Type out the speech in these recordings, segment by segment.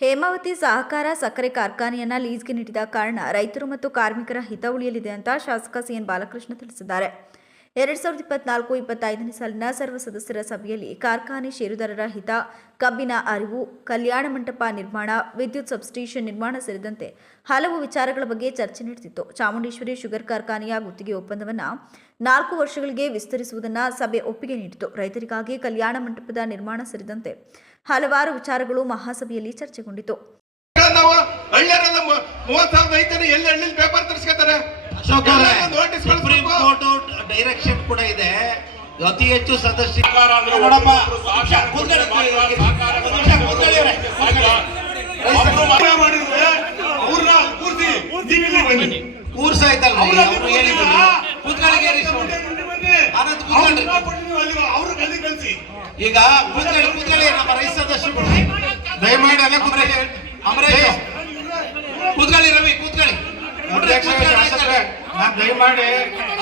ಹೇಮಾವತಿ ಸಹಕಾರ ಸಕ್ಕರೆ ಕಾರ್ಖಾನೆಯನ್ನ ಲೀಸ್ಗೆ ನೀಡಿದ ಕಾರಣ ರೈತರು ಮತ್ತು ಕಾರ್ಮಿಕರ ಹಿತ ಉಳಿಯಲಿದೆ ಅಂತ ಶಾಸಕ ಸಿಎನ್ ಬಾಲಕೃಷ್ಣ ತಿಳಿಸಿದ್ದಾರೆ. ಎರಡ್ ಸಾವಿರದ ಇಪ್ಪತ್ನಾಲ್ಕು ಇಪ್ಪತ್ತೈದನೇ ಸಾಲಿನ ಸರ್ವ ಸದಸ್ಯರ ಸಭೆಯಲ್ಲಿ ಕಾರ್ಖಾನೆ ಷೇರುದಾರರ ಹಿತ ಕಬ್ಬಿನ ಅರಿವು ಕಲ್ಯಾಣ ಮಂಟಪ ನಿರ್ಮಾಣ ವಿದ್ಯುತ್ ಸಬ್ಸ್ಟೇಷನ್ ನಿರ್ಮಾಣ ಸೇರಿದಂತೆ ಹಲವು ವಿಚಾರಗಳ ಬಗ್ಗೆ ಚರ್ಚೆ ನಡೆಸಿತ್ತು. ಚಾಮುಂಡೇಶ್ವರಿ ಶುಗರ್ ಕಾರ್ಖಾನೆಯ ಗುತ್ತಿಗೆ ಒಪ್ಪಂದವನ್ನು ನಾಲ್ಕು ವರ್ಷಗಳಿಗೆ ವಿಸ್ತರಿಸುವುದನ್ನು ಸಭೆ ಒಪ್ಪಿಗೆ ನೀಡಿತು ರೈತರಿಗಾಗಿ ಕಲ್ಯಾಣ ಮಂಟಪದ ನಿರ್ಮಾಣ ಸೇರಿದಂತೆ ಹಲವಾರು ವಿಚಾರಗಳು ಮಹಾಸಭೆಯಲ್ಲಿ ಚರ್ಚೆಗೊಂಡಿತು ನಾವು ಹಳ್ಳಿಯರೆಲ್ಲ ಮೂವತ್ ಸಾವಿರ ರೈತರು ಎಲ್ಲಿ ಹಳ್ಳಿ ಪೇಪರ್ ತರಿಸ್ಕೊತಾರೆ? ಡೈರೆಕ್ಷನ್ ಕೂಡ ಇದೆ. ಅತಿ ಹೆಚ್ಚು ಸದಸ್ಯ ಈಗ ಕೂತ್ಕೊಳ್ಳಿ ಕೂತ್ಕೊಳ್ಳಿ ನಮ್ಮ ರೈತ ಸದಸ್ಯರು. ದಯಮಾಡಿ ಅಲ್ಲೇ ಕೂತ್ಕೊಳ್ಳಿ. ಅಮರೇಶ್ ಕೂತ್ಕೊಳ್ಳಿ ರವಿ ಕೂತ್ಕೊಳ್ಳಿ. ನಾನು ದಯಮಾಡಿ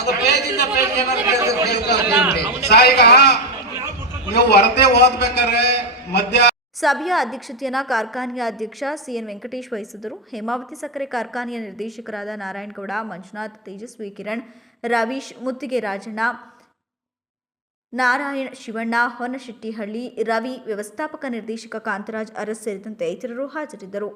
ಅದು ಪೇಜಿಂದ ಪೇಜ್ ಏನಾದ್ರು ಕೇಳಿದ್ರೆ ಕೇಳ್ಕೊಳ್ರಿ. ಸಾ ಈಗ ನೀವು ವರದಿ ಓದ್ಬೇಕಾದ್ರೆ ಮಧ್ಯ ಸಭೆಯ ಅಧ್ಯಕ್ಷತೆಯನ್ನ ಕಾರ್ಖಾನೆಯ ಅಧ್ಯಕ್ಷ ಸಿಎನ್ ವೆಂಕಟೇಶ್ ವಹಿಸಿದರು ಹೇಮಾವತಿ ಸಕ್ಕರೆ ಕಾರ್ಖಾನೆಯ ನಿರ್ದೇಶಕರಾದ ನಾರಾಯಣಗೌಡ ಮಂಜುನಾಥ್ ತೇಜಸ್ವಿ ಕಿರಣ್ ರವೀಶ್ ಮುತ್ತಿಗೆ ರಾಜಣ್ಣ ನಾರಾಯಣ್ ಶಿವಣ್ಣ ಹೊನ್ನಶೆಟ್ಟಿಹಳ್ಳಿ ರವಿ ವ್ಯವಸ್ಥಾಪಕ ನಿರ್ದೇಶಕ ಕಾಂತರಾಜ್ ಅರಸ್ ಸೇರಿದಂತೆ ಇತರರು ಹಾಜರಿದ್ದರು.